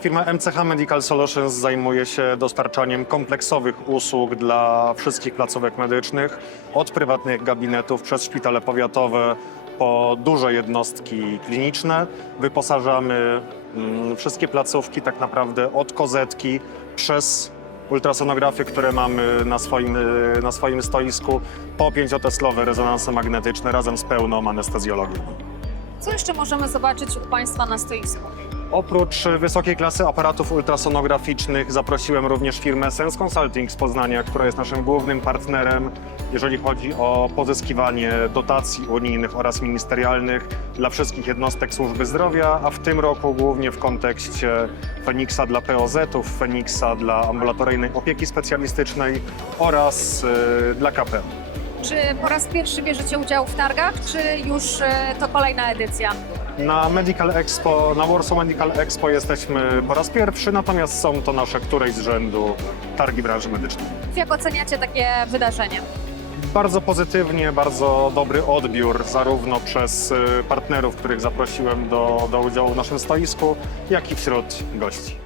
Firma MCH Medical Solutions zajmuje się dostarczaniem kompleksowych usług dla wszystkich placówek medycznych, od prywatnych gabinetów przez szpitale powiatowe po duże jednostki kliniczne. Wyposażamy mm, wszystkie placówki tak naprawdę od kozetki przez ultrasonografię, które mamy na swoim, na swoim stoisku, po pięcioteslowe rezonanse magnetyczne razem z pełną anestezjologią. Co jeszcze możemy zobaczyć u Państwa na stoisku? Oprócz wysokiej klasy aparatów ultrasonograficznych zaprosiłem również firmę Sense Consulting z Poznania, która jest naszym głównym partnerem, jeżeli chodzi o pozyskiwanie dotacji unijnych oraz ministerialnych dla wszystkich jednostek służby zdrowia, a w tym roku głównie w kontekście Feniksa dla POZ-ów, Feniksa dla ambulatoryjnej opieki specjalistycznej oraz y, dla KP. Czy po raz pierwszy bierzecie udział w targach, czy już e, to kolejna edycja? Na Medical Expo, na Warsaw Medical Expo jesteśmy po raz pierwszy, natomiast są to nasze któreś z rzędu targi branży medycznej. Jak oceniacie takie wydarzenie? Bardzo pozytywnie, bardzo dobry odbiór zarówno przez y, partnerów, których zaprosiłem do, do udziału w naszym stoisku, jak i wśród gości.